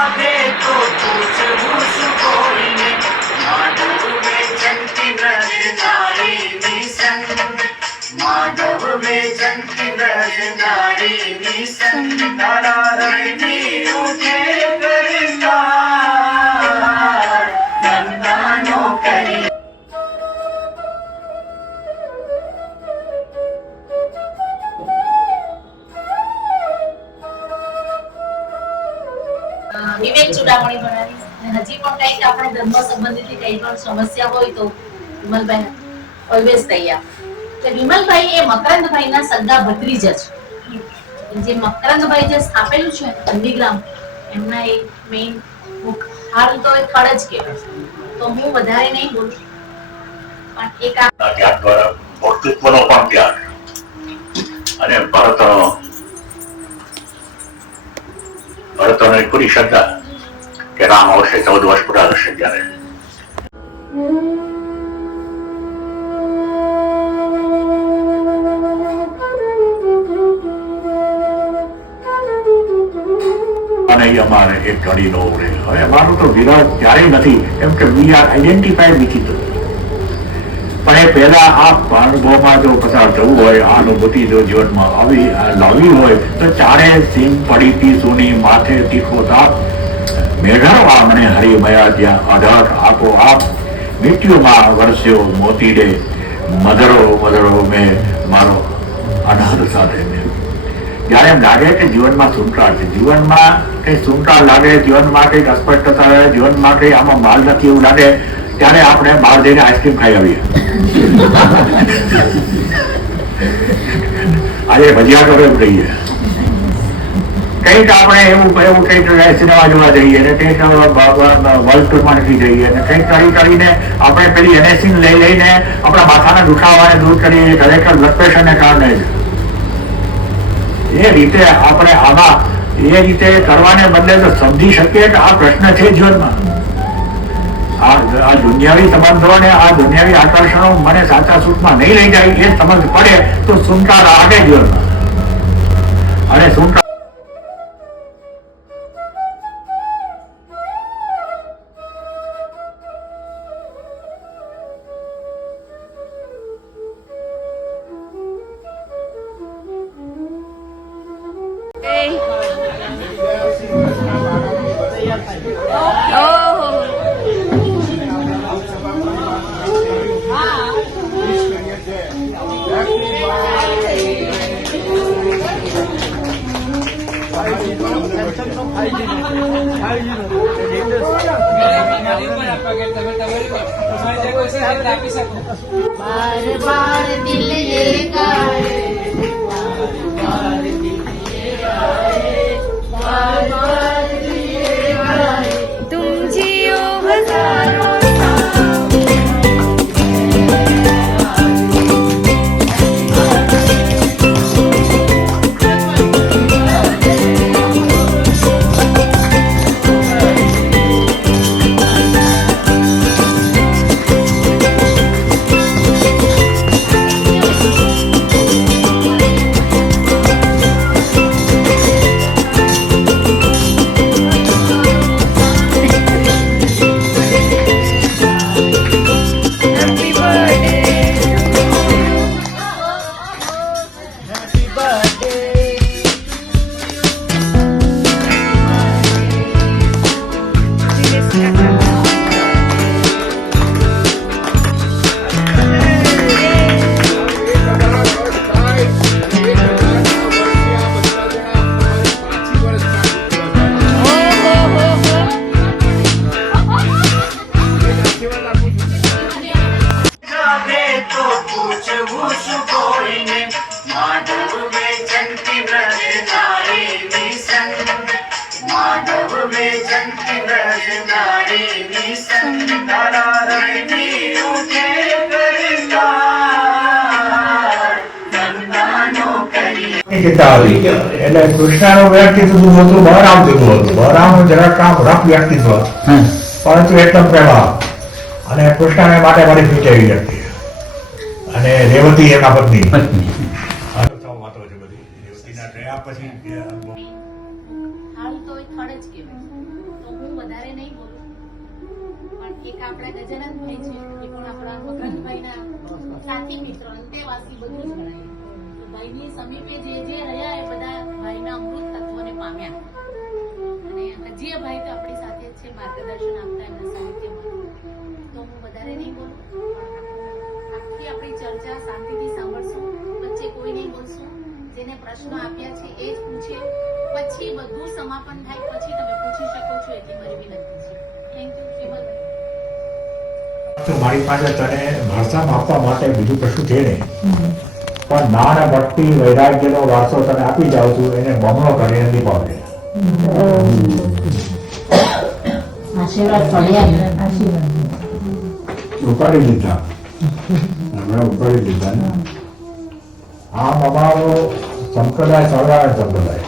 जागे तो पूछूं कोઈને माधव में जंती ब्रज नारी निसंग माधव में जंती ब्रज नारी निसंग नारायणी उठे करता नंदानो करी વિવેક ચુડામણી બનાવી હજી પણ કઈક આપણે ધર્મ સંબંધિત કઈ પણ સમસ્યા હોય તો વિમલભાઈ ઓલવેઝ તૈયાર એટલે વિમલભાઈ એ મકરંદભાઈના સગા ભત્રીજ છે જે મકરંદભાઈ જે સ્થાપેલું છે નંદીગ્રામ એમના એક મેઇન હાલ તો એ ખડ જ કહેવાય તો હું વધારે નહીં બોલું પણ એક આ ત્યાગ દ્વારા ભક્તિત્વનો પણ ત્યાગ અને ભરતનો એક પૂરી શ્રદ્ધા કે રામ આવશે 14 વર્ષ પૂરા થશે ત્યારે અને અમારે એક ઘડી નો ઉડે હવે અમારું તો વિરાટ ક્યારેય નથી એમ કે we are identified with it પણ એ પહેલા આ અનુભવમાં જો પસાર થવું હોય આ અનુભૂતિ જો જીવનમાં આવી લાવવી હોય તો ચારે સિંહ પડીતી સોની માથે તીખો તાપ મેઘારવા મને હરિમયા ત્યાં અઢાર આપો આપ મીઠ્યુંમાં વરસ્યો મોતી ડે મધરો મધરો મેં મારો અનાદ સાથે મેં જ્યારે એમ લાગે કે જીવનમાં સુંટાળ છે જીવનમાં કંઈ સુંટાળ લાગે જીવનમાં કંઈક અસ્પષ્ટતા રહે જીવનમાં કંઈ આમાં માલ નથી એવું લાગે ત્યારે આપણે બહાર જઈને આઈસ્ક્રીમ ખાઈ આવીએ આજે ભજીયા તો એમ રહીએ કંઈક આપણે એવું કંઈક સિનેમા જોવા જઈએ ને કંઈક વર્લ્ડ ટૂરમાં નથી જઈએ ને કંઈક કરીને આપણે પેલી એનએસિન લઈને આપણા માથાના દુખાવાને દૂર કરીએ ખરેખર બ્લડ પ્રેશરને કારણે એ રીતે આપણે આમાં એ રીતે કરવાને બદલે તો સમજી શકીએ કે આ પ્રશ્ન છે જીવનમાં આ દુનિયાવી સંબંધો અને આ દુનિયાવી આકર્ષણો મને સાચા સુખમાં નહીં લઈ જાય એ સમજ પડે તો સુનકાર આવે જીવનમાં અને સુનકાર बार बार दिल ये गाए बार दिल ये गाए बार बार दिल ये गाए तुम जियो हजारों એટલે કૃષ્ણનું વ્યક્તિત્વ હતું બલરામ જેવું હતું. બલરામનું જરાક કામ રફ વ્યક્તિત્વ પરંતુ એકદમ પ્રેમા અને કૃષ્ણને માટે મારી ફીચાવી વ્યક્તિ અને રેવતી એના પત્ની વાતો છે બધી રેવતીના ગયા પછી હાલ તો એ ખડ જ કહેવાય એક આપણા ગજાનંદભાઈ છે, એ પણ આપણા મકરંદભાઈના સાથી મિત્રો, અંતેવાસી બધું જ ગણાય. તો ભાઈની સમીપે જે રહ્યા એ બધા ભાઈના અમૃત તત્વને પામ્યા. અને હજી એ ભાઈ તો આપણી સાથે જ છે, માર્ગદર્શન આપતા એમના સાહિત્યમાં. તો હું વધારે નહીં બોલું, આખી આપણી ચર્ચા શાંતિથી સાંભળશું, વચ્ચે કોઈ નહીં બોલશું. જેને પ્રશ્નો આપ્યા છે એ જ પૂછે, પછી બધું સમાપન થાય પછી તમે પૂછી શકો છો, એટલી મારી વિનંતી છે. Thank you Vimalbhai. તો મારી પાસે તને ભાષામાં આપવા માટે બીજું કશું છે નહીં, પણ જ્ઞાન ભક્તિ વૈરાગ્યનો વારસો તને આપી જાઉં છું, એને બમણો કરીને દીપાવલી આશીર્વાદ પડ્યા. ઉપાડી દીધા, હમણાં ઉપાડી દીધા ને. આમ અમારો સંપ્રદાય સ્વામિનારાયણ સંપ્રદાય,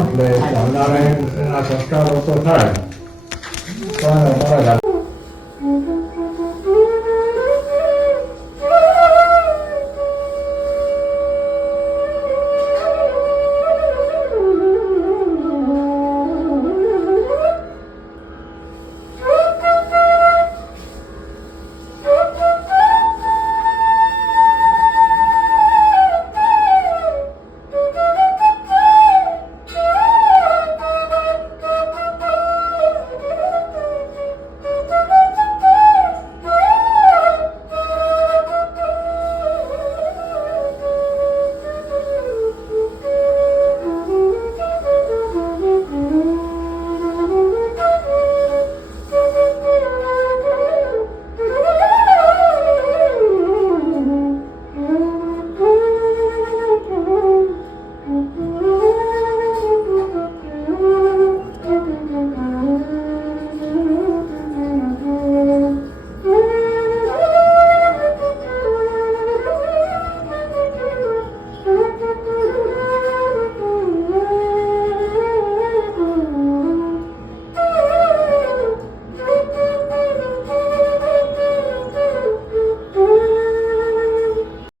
એટલે સ્વામિનારાયણના સંસ્કારો તો થાય, પણ અમારા